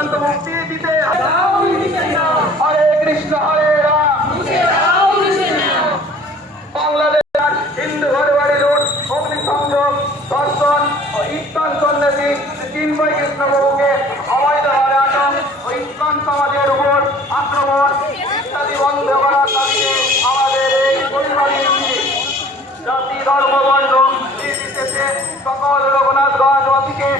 শান্ত মুক্তি দিতে হরে কৃষ্ণ হরে রাম। বাংলাদেশ হিন্দু ঘরে বাড়ি লুট, অগ্নিসংযোগ, ধর্ষণ ও ইস্কন সন্ন্যাসী চিন্ময় কৃষ্ণ বাবুকে অবৈধভাবে আটক ও ইস্কন সমাজের উপর আক্রমণ ইত্যাদি বন্ধ করার দাবিতে আমাদের এই পরিবারী জাতি ধর্ম বর্ণ নির্বিশেষে সকল রঘুনাথগঞ্জবাসীকে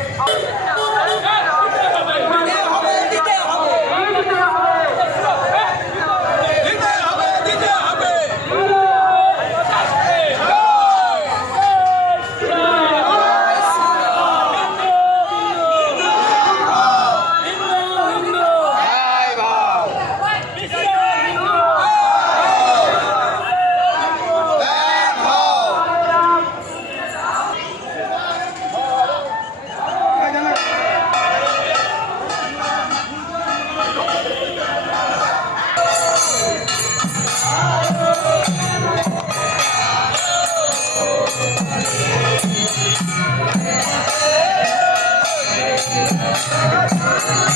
Thank you.